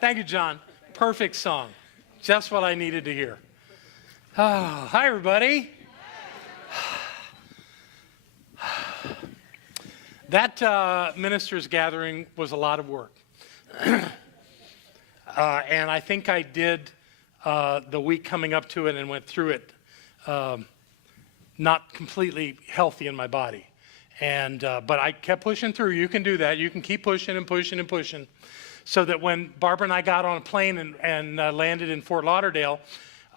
Thank you, John. Perfect song. Just what I needed to hear. Oh, hi, everybody. That minister's gathering was a lot of work. And I think I did the week coming up to it and went through it not completely healthy in my body. But I kept pushing through. You can do that. You can keep pushing and pushing and pushing. So that when Barbara and I got on a plane and landed in Fort Lauderdale,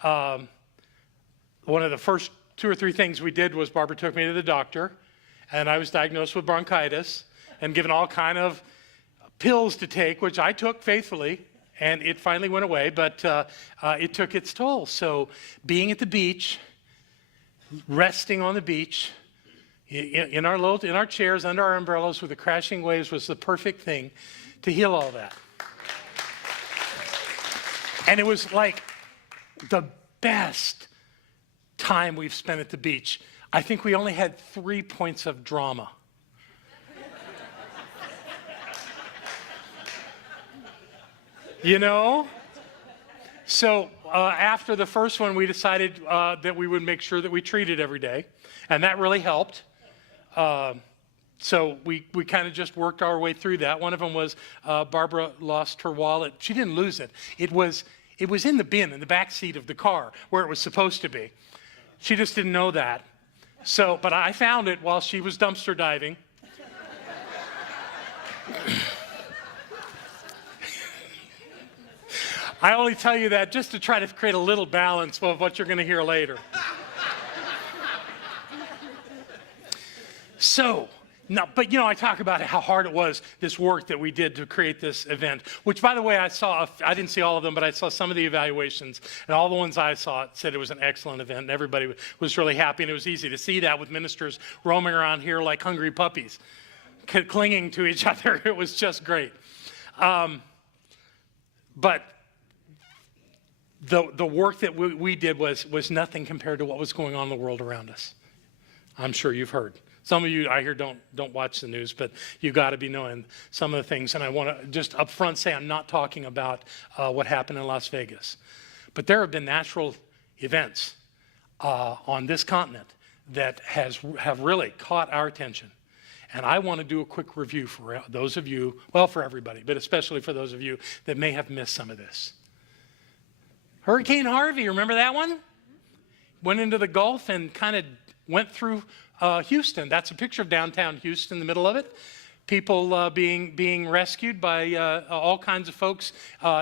one of the first 2 or 3 things we did was Barbara took me to the doctor, and I was diagnosed with bronchitis and given all kind of pills to take, which I took faithfully, and it finally went away, but it took its toll. So being at the beach, resting on the beach, in our chairs, under our umbrellas with the crashing waves was the perfect thing to heal all that. And it was like the best time we've spent at the beach. I think we only had 3 points of drama. You know? So after the first one, we decided that we would make sure that we treated every day. And that really helped. So we kind of just worked our way through that. One of them was Barbara lost her wallet. She didn't lose it. It was in the bin in the back seat of the car where it was supposed to be. She just didn't know that. So, but I found it while she was dumpster diving. I only tell you that just to try to create a little balance of what you're going to hear later. So, no, but I talk about how hard it was, this work that we did to create this event, which, by the way, I didn't see all of them, but I saw some of the evaluations, and all the ones I saw said it was an excellent event, and everybody was really happy, and it was easy to see that with ministers roaming around here like hungry puppies, clinging to each other. It was just great. But the work that we did was nothing compared to what was going on in the world around us. I'm sure you've heard. Some of you, I hear, don't watch the news, but you got to be knowing some of the things. And I want to just up front say I'm not talking about what happened in Las Vegas. But there have been natural events on this continent that have really caught our attention. And I want to do a quick review for those of you, well, for everybody, but especially for those of you that may have missed some of this. Hurricane Harvey, remember that one? Went into the Gulf and kind of went through Houston. That's a picture of downtown Houston, in the middle of it. People being rescued by all kinds of folks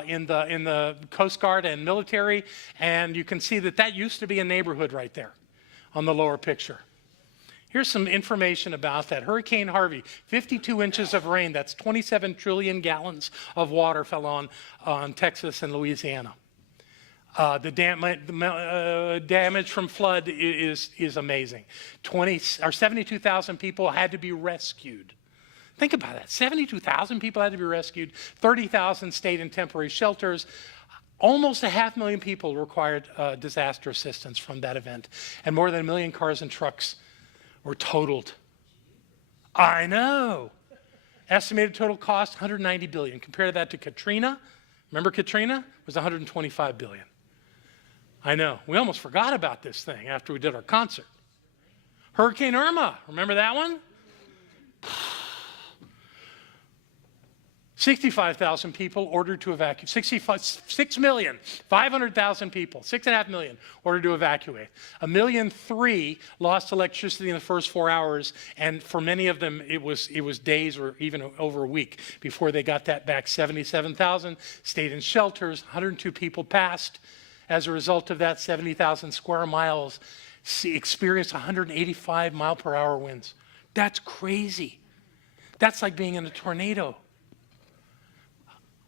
in the Coast Guard and military. And you can see that used to be a neighborhood right there on the lower picture. Here's some information about that. Hurricane Harvey, 52 inches of rain. That's 27 trillion gallons of water fell on Texas and Louisiana. The damage from flood is amazing. 72,000 people had to be rescued. Think about that. 72,000 people had to be rescued. 30,000 stayed in temporary shelters. Almost 500,000 people required disaster assistance from that event. And more than 1 million cars and trucks were totaled. I know. Estimated total cost, $190 billion. Compare that to Katrina. Remember Katrina? It was $125 billion. I know. We almost forgot about this thing after we did our concert. Hurricane Irma, remember that one? 65,000 people ordered to evacuate. 6,500,000 people, 6.5 million ordered to evacuate. 1.3 million lost electricity in the first 4 hours, and for many of them it was days or even over a week before they got that back. 77,000 stayed in shelters. 102 people passed. As a result of that, 70,000 square miles experienced 185 mile per hour winds. That's crazy. That's like being in a tornado.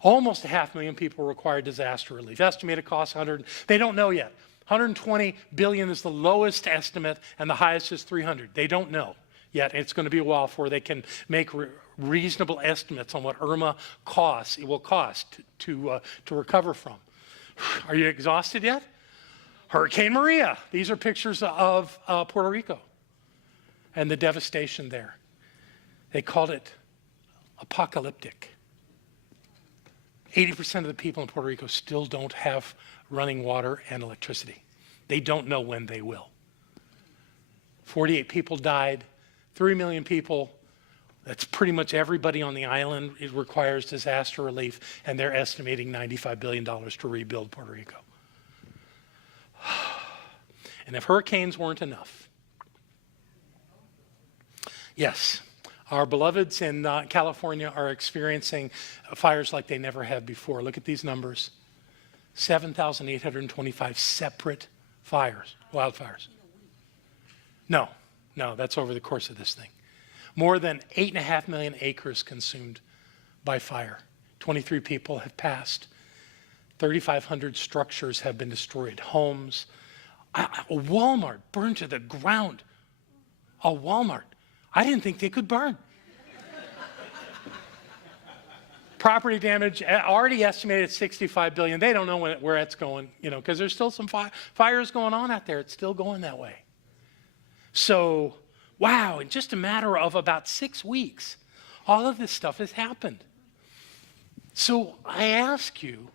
Almost 500,000 people require disaster relief. Estimated cost they don't know yet. 120 billion is the lowest estimate, and the highest is 300. They don't know yet. It's going to be a while before they can make reasonable estimates on what Irma costs. It will cost to recover from. Are you exhausted yet? Hurricane Maria. These are pictures of Puerto Rico and the devastation there. They called it apocalyptic. 80% of the people in Puerto Rico still don't have running water and electricity. They don't know when they will. 48 people died, 3 million people. That's pretty much everybody on the island. It requires disaster relief, and they're estimating $95 billion to rebuild Puerto Rico. And if hurricanes weren't enough, yes, our beloveds in California are experiencing fires like they never have before. Look at these numbers. 7,825 separate fires, wildfires. No, that's over the course of this thing. More than 8.5 million acres consumed by fire. 23 people have passed. 3,500 structures have been destroyed. Homes. A Walmart burned to the ground. A Walmart. I didn't think they could burn. Property damage already estimated at $65 billion. They don't know where it's going, because there's still some fires going on out there. It's still going that way. So, wow, in just a matter of about 6 weeks, all of this stuff has happened. So I ask you,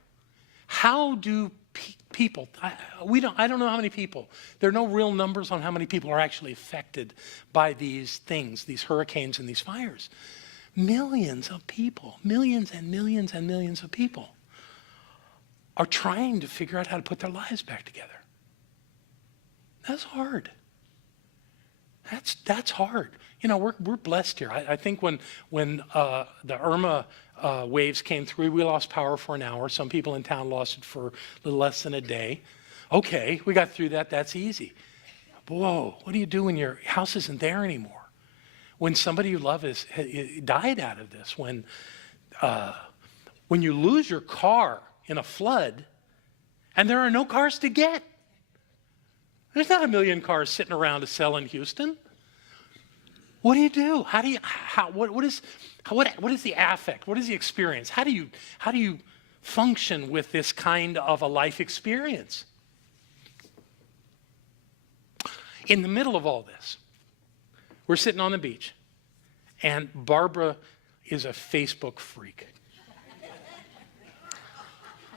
how do people, I don't know how many people, there are no real numbers on how many people are actually affected by these things, these hurricanes and these fires. Millions of people, millions and millions and millions of people are trying to figure out how to put their lives back together. That's hard. That's hard. We're blessed here. I think when the Irma waves came through, we lost power for an hour. Some people in town lost it for a little less than a day. Okay, we got through that. That's easy. But whoa, what do you do when your house isn't there anymore? When somebody you love died out of this, when you lose your car in a flood and there are no cars to get. There's not a million cars sitting around to sell in Houston. What do you do? What is the affect? What is the experience? How do you function with this kind of a life experience? In the middle of all this, we're sitting on the beach, and Barbara is a Facebook freak.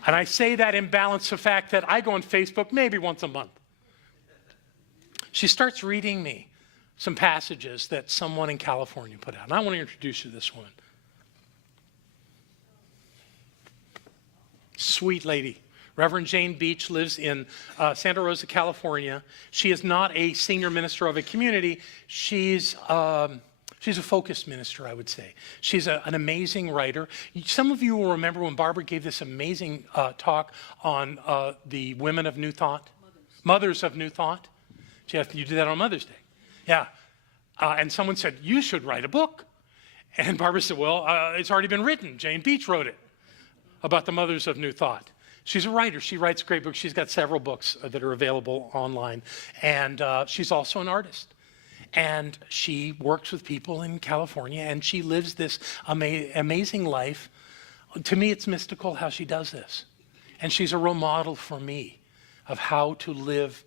And I say that in balance of fact that I go on Facebook maybe once a month. She starts reading me some passages that someone in California put out. And I want to introduce you to this woman. Sweet lady. Reverend Jane Beach lives in Santa Rosa, California. She is not a senior minister of a community. She's a focused minister, I would say. She's an amazing writer. Some of you will remember when Barbara gave this amazing talk on the women of New Thought. Mothers of New Thought. Jeff, you did that on Mother's Day. Yeah. And someone said, you should write a book. And Barbara said, well, it's already been written. Jane Beach wrote it about the mothers of New Thought. She's a writer. She writes great books. She's got several books that are available online. And she's also an artist. And she works with people in California, and she lives this amazing life. To me, it's mystical how she does this. And she's a role model for me of how to live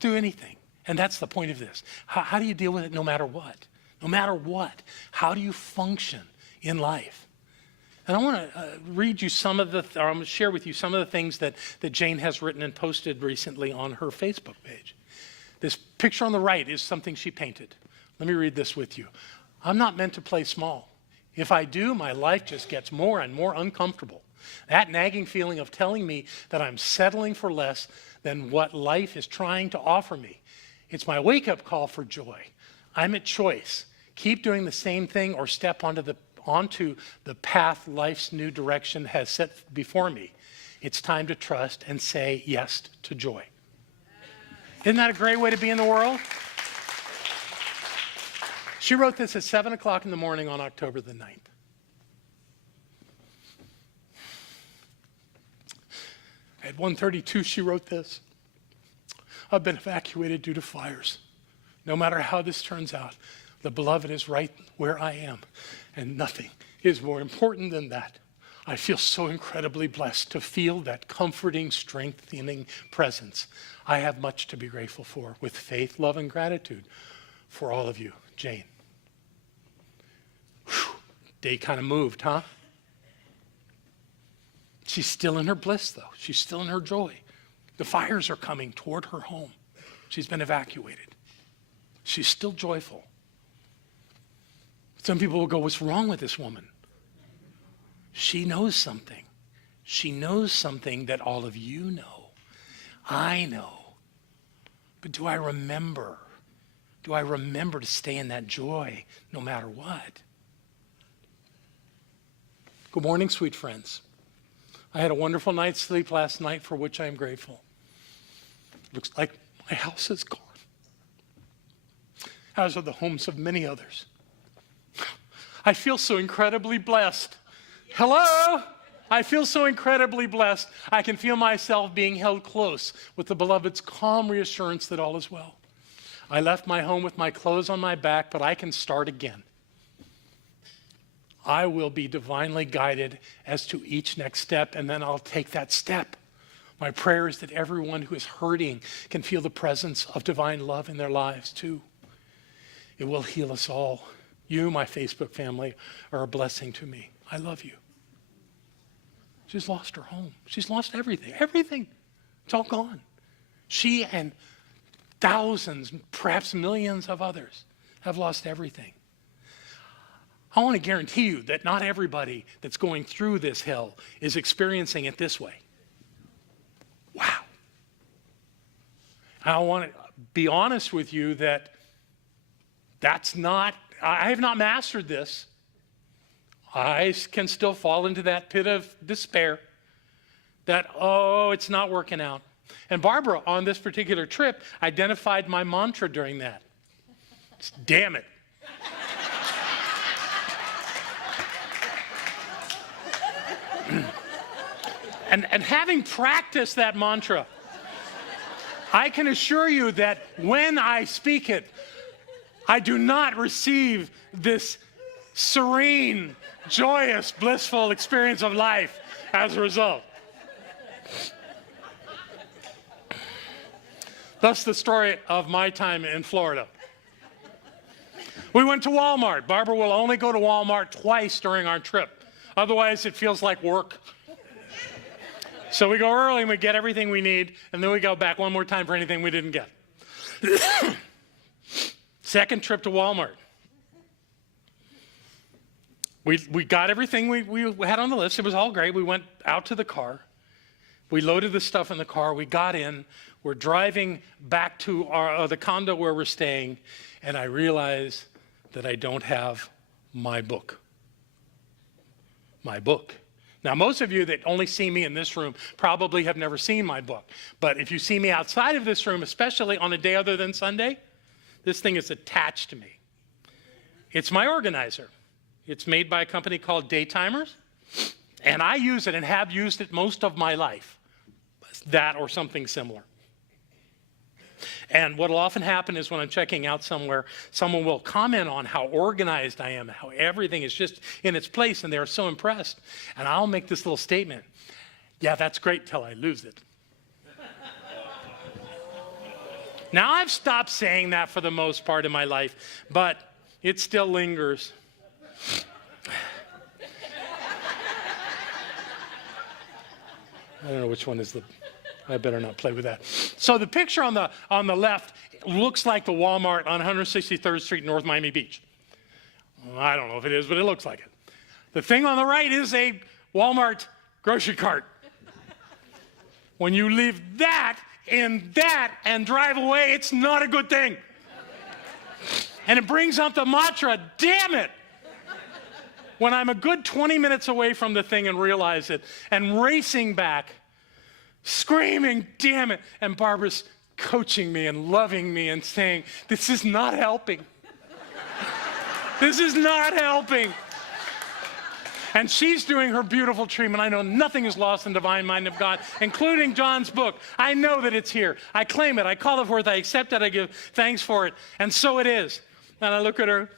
through anything. And that's the point of this. How do you deal with it no matter what? No matter what, how do you function in life? And I want to read you I'm going to share with you some of the things that Jane has written and posted recently on her Facebook page. This picture on the right is something she painted. Let me read this with you. I'm not meant to play small. If I do, my life just gets more and more uncomfortable. That nagging feeling of telling me that I'm settling for less than what life is trying to offer me. It's my wake-up call for joy. I'm at choice. Keep doing the same thing or step onto the path life's new direction has set before me. It's time to trust and say yes to joy. Isn't that a great way to be in the world? She wrote this at 7 o'clock in the morning on October the 9th. At 1:32, she wrote this. I've been evacuated due to fires. No matter how this turns out, the beloved is right where I am, and nothing is more important than that. I feel so incredibly blessed to feel that comforting, strengthening presence. I have much to be grateful for, with faith, love, and gratitude for all of you. Jane. Whew. Day kind of moved, huh? She's still in her bliss, though. She's still in her joy. The fires are coming toward her home. She's been evacuated. She's still joyful. Some people will go, what's wrong with this woman? She knows something. She knows something that all of you know. I know. But do I remember? Do I remember to stay in that joy no matter what? Good morning, sweet friends. I had a wonderful night's sleep last night, for which I am grateful. Looks like my house is gone, as are the homes of many others. I feel so incredibly blessed. Hello? I feel so incredibly blessed. I can feel myself being held close with the beloved's calm reassurance that all is well. I left my home with my clothes on my back, but I can start again. I will be divinely guided as to each next step, and then I'll take that step. My prayer is that everyone who is hurting can feel the presence of divine love in their lives too. It will heal us all. You, my Facebook family, are a blessing to me. I love you. She's lost her home. She's lost everything. Everything. It's all gone. She and thousands, perhaps millions of others have lost everything. I want to guarantee you that not everybody that's going through this hell is experiencing it this way. Wow. I want to be honest with you that I have not mastered this. I can still fall into that pit of despair that, it's not working out. And Barbara, on this particular trip, identified my mantra during that. It's, damn it. And having practiced that mantra, I can assure you that when I speak it, I do not receive this serene, joyous, blissful experience of life as a result. Thus the story of my time in Florida. We went to Walmart. Barbara will only go to Walmart twice during our trip. Otherwise, it feels like work. So we go early and we get everything we need, and then we go back one more time for anything we didn't get. Second trip to Walmart. We got everything we had on the list. It was all great. We went out to the car. We loaded the stuff in the car. We got in. We're driving back to the condo where we're staying, and I realize that I don't have my book. My book. Now, most of you that only see me in this room probably have never seen my book. But if you see me outside of this room, especially on a day other than Sunday, this thing is attached to me. It's my organizer. It's made by a company called Daytimers, and I use it and have used it most of my life. That or something similar. And what will often happen is when I'm checking out somewhere, someone will comment on how organized I am, how everything is just in its place, and they're so impressed. And I'll make this little statement. Yeah, that's great till I lose it. Now, I've stopped saying that for the most part in my life, but it still lingers. I don't know which one is I better not play with that. So the picture on the left looks like the Walmart on 163rd Street, North Miami Beach. I don't know if it is, but it looks like it. The thing on the right is a Walmart grocery cart. When you leave that in that and drive away, it's not a good thing. And it brings up the mantra, damn it. When I'm a good 20 minutes away from the thing and realize it, and racing back, screaming, damn it, and Barbara's coaching me and loving me and saying, this is not helping. This is not helping. And she's doing her beautiful treatment. I know nothing is lost in the divine mind of God, including John's book. I know that it's here. I claim it. I call it forth. I accept it. I give thanks for it. And so it is. And I look at her.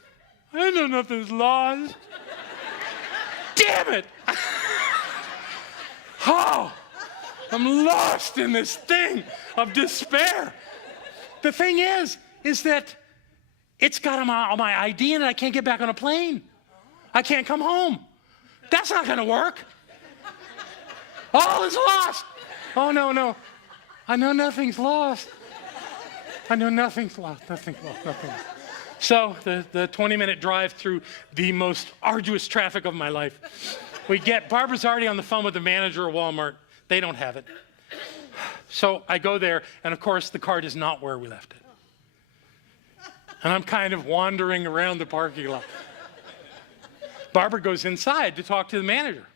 I know nothing's lost. Damn it. Oh, I'm lost in this thing of despair. The thing is that it's got my ID in it. I can't get back on a plane. I can't come home. That's not going to work. All is lost. Oh, no. I know nothing's lost. I know nothing's lost. Nothing's lost. Nothing. So the 20-minute drive through the most arduous traffic of my life. Barbara's already on the phone with the manager of Walmart. They don't have it. So I go there, and of course, the card is not where we left it. And I'm kind of wandering around the parking lot. Barbara goes inside to talk to the manager.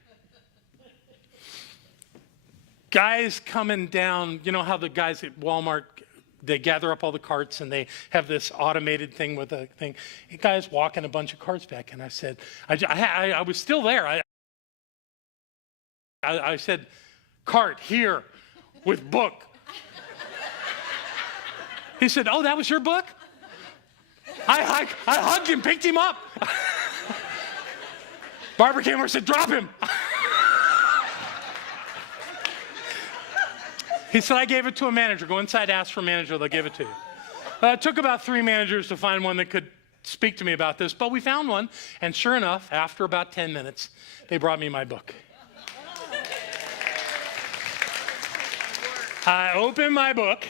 Guys coming down, you know how the guys at Walmart, they gather up all the carts and they have this automated thing with a thing. The guy's walking a bunch of carts back, and I said, I was still there. I said, cart here with book. He said, oh, that was your book? I hugged him, picked him up. Barbara came over and said, drop him. He said, I gave it to a manager. Go inside, ask for a manager, they'll give it to you. It took about 3 managers to find one that could speak to me about this, but we found one, and sure enough, after about 10 minutes, they brought me my book. I opened my book,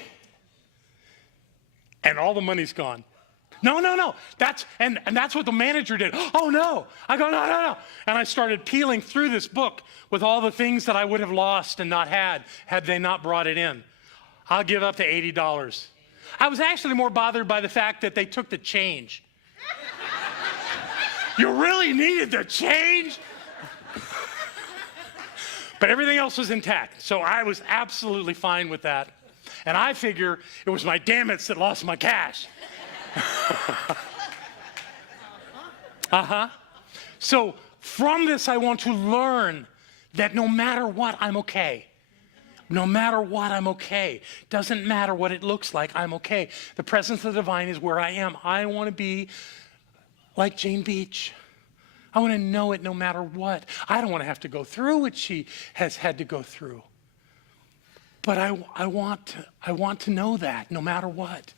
and all the money's gone. No. That's what the manager did. Oh, no. I go, no. And I started peeling through this book with all the things that I would have lost and not had they not brought it in. I'll give up to $80. I was actually more bothered by the fact that they took the change. You really needed the change? But everything else was intact. So I was absolutely fine with that. And I figure it was my dammits that lost my cash. So from this, I want to learn that no matter what, I'm okay. No matter what, I'm okay. Doesn't matter what it looks like, I'm okay. The presence of the divine is where I am. I want to be like Jane Beach. I want to know it no matter what. I don't want to have to go through what she has had to go through. But I want to know that no matter what.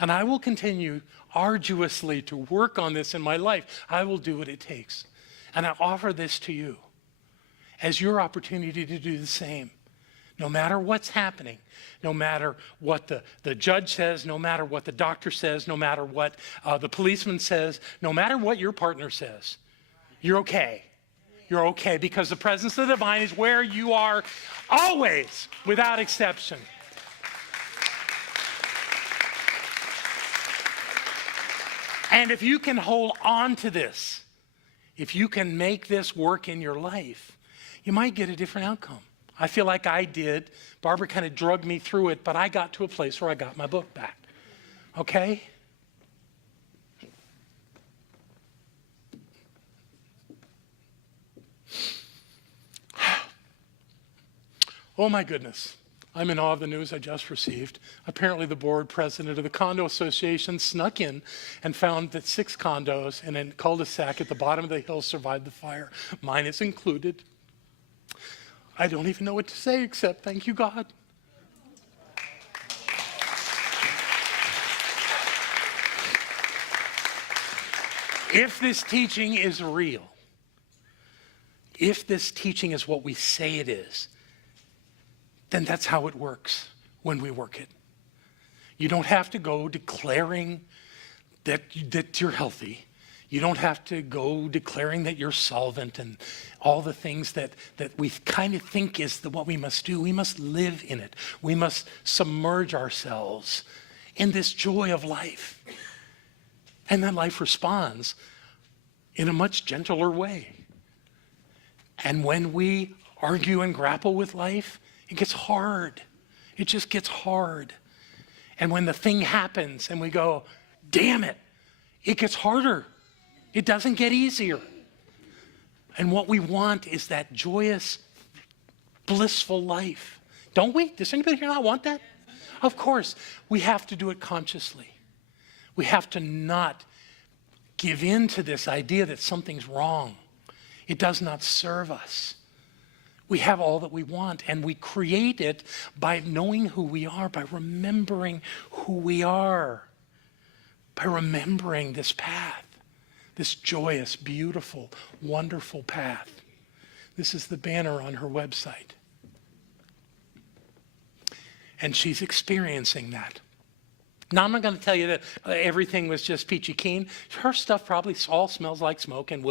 And I will continue arduously to work on this in my life. I will do what it takes. And I offer this to you as your opportunity to do the same. No matter what's happening, no matter what the judge says, no matter what the doctor says, no matter what the policeman says, no matter what your partner says, you're okay. You're okay because the presence of the divine is where you are always, without exception. And if you can hold on to this, if you can make this work in your life, you might get a different outcome. I feel like I did. Barbara kind of drugged me through it, but I got to a place where I got my book back. Okay? Oh my goodness. I'm in awe of the news I just received. Apparently the board president of the condo association snuck in and found that 6 condos in a cul-de-sac at the bottom of the hill survived the fire. Mine is included. I don't even know what to say except thank you, God. If this teaching is real, if this teaching is what we say it is, then that's how it works when we work it. You don't have to go declaring that you're healthy. You don't have to go declaring that you're solvent and all the things that we kind of think is what we must do. We must live in it. We must submerge ourselves in this joy of life. And then life responds in a much gentler way. And when we argue and grapple with life, it gets hard. It just gets hard. And when the thing happens and we go, damn it, it gets harder. It doesn't get easier. And what we want is that joyous, blissful life. Don't we? Does anybody here not want that? Of course. We have to do it consciously. We have to not give in to this idea that something's wrong. It does not serve us. We have all that we want, and we create it by knowing who we are, by remembering who we are, by remembering this path, this joyous, beautiful, wonderful path. This is the banner on her website. And she's experiencing that. Now, I'm not going to tell you that everything was just peachy keen. Her stuff probably all smells like smoke and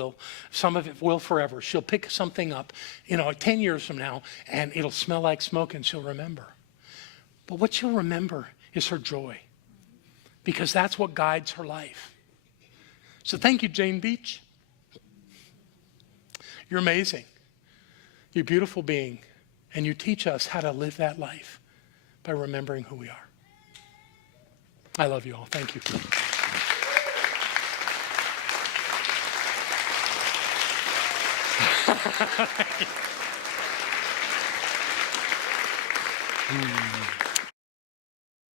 some of it will forever. She'll pick something up, 10 years from now, and it'll smell like smoke and she'll remember. But what she'll remember is her joy, because that's what guides her life. So thank you, Jane Beach. You're amazing. You're a beautiful being, and you teach us how to live that life by remembering who we are. I love you all. Thank you.